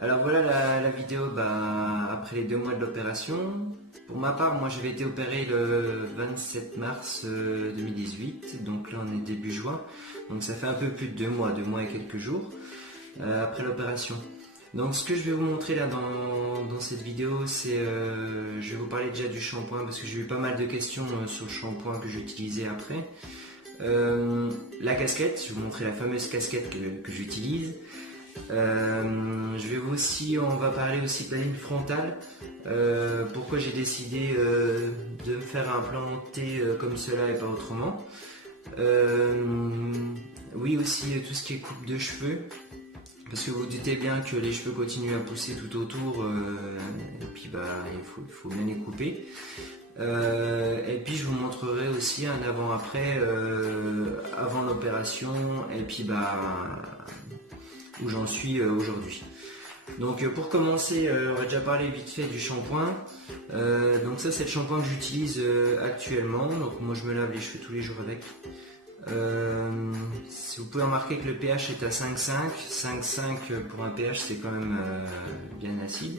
Alors voilà la vidéo après les 2 mois de l'opération. Pour ma part, moi j'avais été opéré le 27 mars 2018, donc là on est début juin, donc ça fait un peu plus de 2 mois et quelques jours après l'opération. Donc ce que je vais vous montrer là dans cette vidéo, c'est je vais vous parler déjà du shampoing parce que j'ai eu pas mal de questions sur le shampoing que j'utilisais après. La casquette, je vais vous montrer la fameuse casquette que j'utilise. On va parler aussi de la ligne frontale. Pourquoi j'ai décidé de me faire implanter comme cela et pas autrement. Oui, aussi tout ce qui est coupe de cheveux. Parce que vous doutez bien que les cheveux continuent à pousser tout autour, et puis il faut bien les couper. Et puis je vous montrerai aussi un avant-après, avant l'opération, et puis où j'en suis aujourd'hui. Donc pour commencer, on va déjà parler vite fait du shampoing. Donc ça c'est le shampoing que j'utilise actuellement. Donc moi je me lave les cheveux tous les jours avec. Si vous pouvez remarquer que le pH est à 5,5. 5,5 pour un pH c'est quand même bien acide.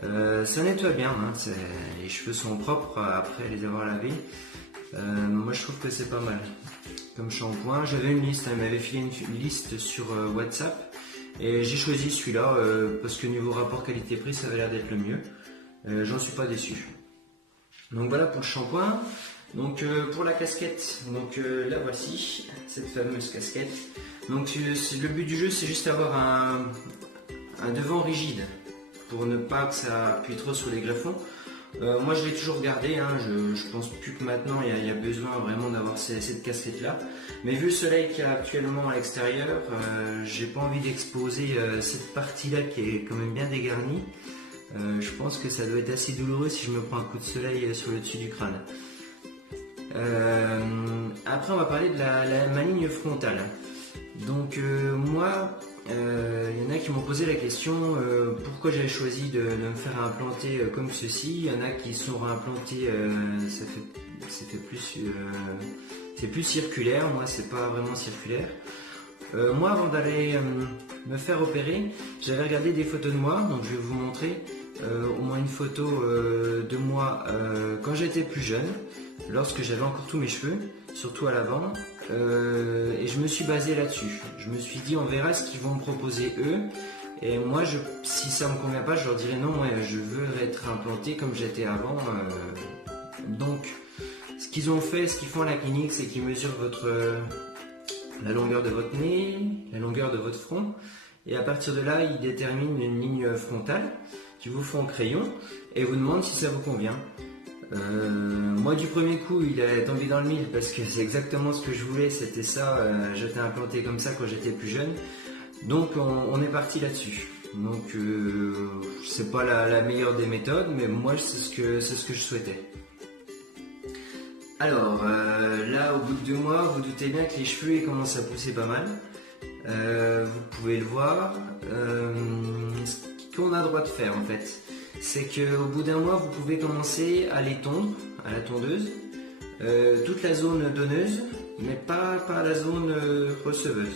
Ça nettoie bien, hein, les cheveux sont propres après les avoir lavés. Moi je trouve que c'est pas mal comme shampoing. J'avais une liste, elle m'avait filé une liste sur WhatsApp et j'ai choisi celui-là parce que niveau rapport qualité-prix ça avait l'air d'être le mieux. J'en suis pas déçu. Donc voilà pour le shampoing. Donc pour la casquette, donc la voici, cette fameuse casquette. Donc le but du jeu c'est juste d'avoir un devant rigide pour ne pas que ça appuie trop sur les greffons. Moi je l'ai toujours gardé, hein, je pense plus que maintenant il y a besoin vraiment d'avoir cette casquette là. Mais vu le soleil qu'il y a actuellement à l'extérieur, j'ai pas envie d'exposer cette partie là qui est quand même bien dégarnie. Je pense que ça doit être assez douloureux si je me prends un coup de soleil sur le dessus du crâne. Après on va parler de ma ligne frontale. Donc moi, il y en a qui m'ont posé la question pourquoi j'avais choisi de me faire implanter comme ceci. Il y en a qui sont réimplantés, c'est plus circulaire. Moi c'est pas vraiment circulaire. Moi avant d'aller me faire opérer, j'avais regardé des photos de moi, donc je vais vous montrer au moins une photo de moi quand j'étais plus jeune, lorsque j'avais encore tous mes cheveux, surtout à l'avant, et je me suis basé là-dessus. Je me suis dit on verra ce qu'ils vont me proposer eux, et moi si ça me convient pas, je leur dirai non, ouais, je veux être implanté comme j'étais avant. Donc ce qu'ils ont fait, ce qu'ils font à la clinique, c'est qu'ils mesurent la longueur de votre nez, la longueur de votre front, et à partir de là ils déterminent une ligne frontale qu'ils vous font au crayon et vous demandent si ça vous convient. Moi du premier coup il est tombé dans le mille parce que c'est exactement ce que je voulais, c'était ça, j'étais implanté comme ça quand j'étais plus jeune, donc on est parti là-dessus. Donc c'est pas la meilleure des méthodes, mais moi c'est ce que je souhaitais. Alors là au bout de 2 mois, vous doutez bien que les cheveux ils commencent à pousser pas mal. Vous pouvez le voir. Ce qu'on a le droit de faire en fait, c'est qu'au bout d'1 mois, vous pouvez commencer à les tondre à la tondeuse, toute la zone donneuse, mais pas la zone receveuse.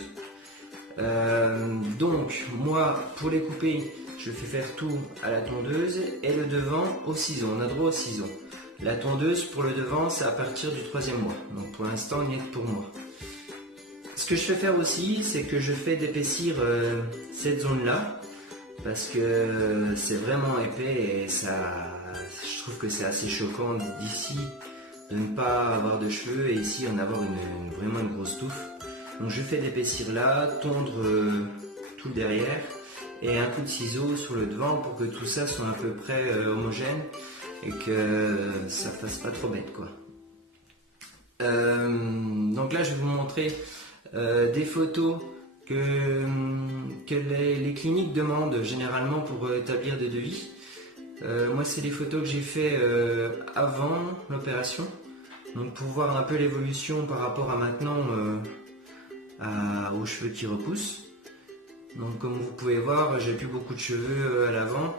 Donc moi, pour les couper, je fais faire tout à la tondeuse et le devant au ciseau. On a droit au ciseau. La tondeuse pour le devant, c'est à partir du 3e mois. Donc pour l'instant, on y est que pour moi. Ce que je fais faire aussi, c'est que je fais d'épaissir cette zone-là, parce que c'est vraiment épais et je trouve que c'est assez choquant d'ici de ne pas avoir de cheveux et ici en avoir vraiment une grosse touffe. Donc je fais d'épaissir là, tondre tout le derrière et un coup de ciseau sur le devant pour que tout ça soit à peu près homogène et que ça fasse pas trop bête quoi. Donc là je vais vous montrer des photos que les cliniques demandent généralement pour établir des devis. Moi c'est les photos que j'ai fait avant l'opération, donc pour voir un peu l'évolution par rapport à maintenant aux cheveux qui repoussent. Donc comme vous pouvez voir, j'ai plus beaucoup de cheveux à l'avant,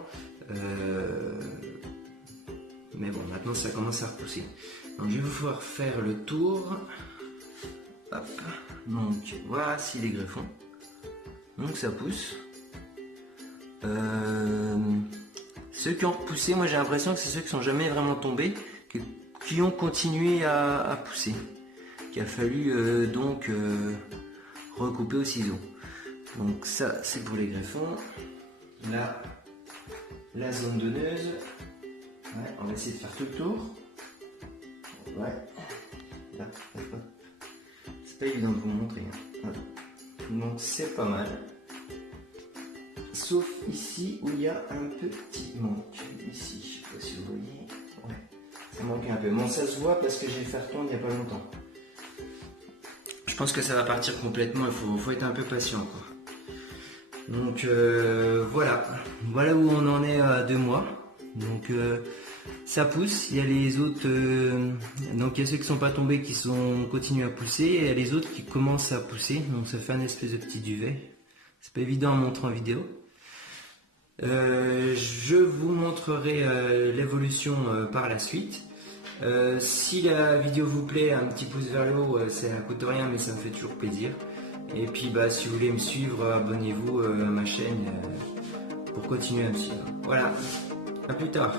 mais bon maintenant ça commence à repousser. Donc je vais vous faire le tour. Hop. Donc voici les greffons. Donc ça pousse. Ceux qui ont repoussé, moi j'ai l'impression que c'est ceux qui sont jamais vraiment tombés, qui ont continué à pousser. Qu'il a fallu donc recouper au ciseau. Donc ça c'est pour les greffons. Là, la zone donneuse. Ouais, on va essayer de faire tout le tour. Ouais. Là, c'est pas évident de vous montrer. Hein. Voilà. Donc c'est pas mal. Sauf ici où il y a un petit manque. Ici, je sais pas si vous voyez. Ouais, ça manque un peu. Bon, ça se voit parce que j'ai fait retourner il n'y a pas longtemps. Je pense que ça va partir complètement. Il faut être un peu patient, quoi. Donc voilà. Voilà où on en est à 2 mois. Donc ça pousse. Il y a les autres. Donc il y a ceux qui ne sont pas tombés qui continuent à pousser. Et il y a les autres qui commencent à pousser. Donc ça fait un espèce de petit duvet. C'est pas évident à montrer en vidéo. Je vous montrerai l'évolution par la suite. Si la vidéo vous plaît, un petit pouce vers le haut, ça ne coûte rien mais ça me fait toujours plaisir. Et puis si vous voulez me suivre, abonnez-vous à ma chaîne pour continuer à me suivre. Voilà, à plus tard.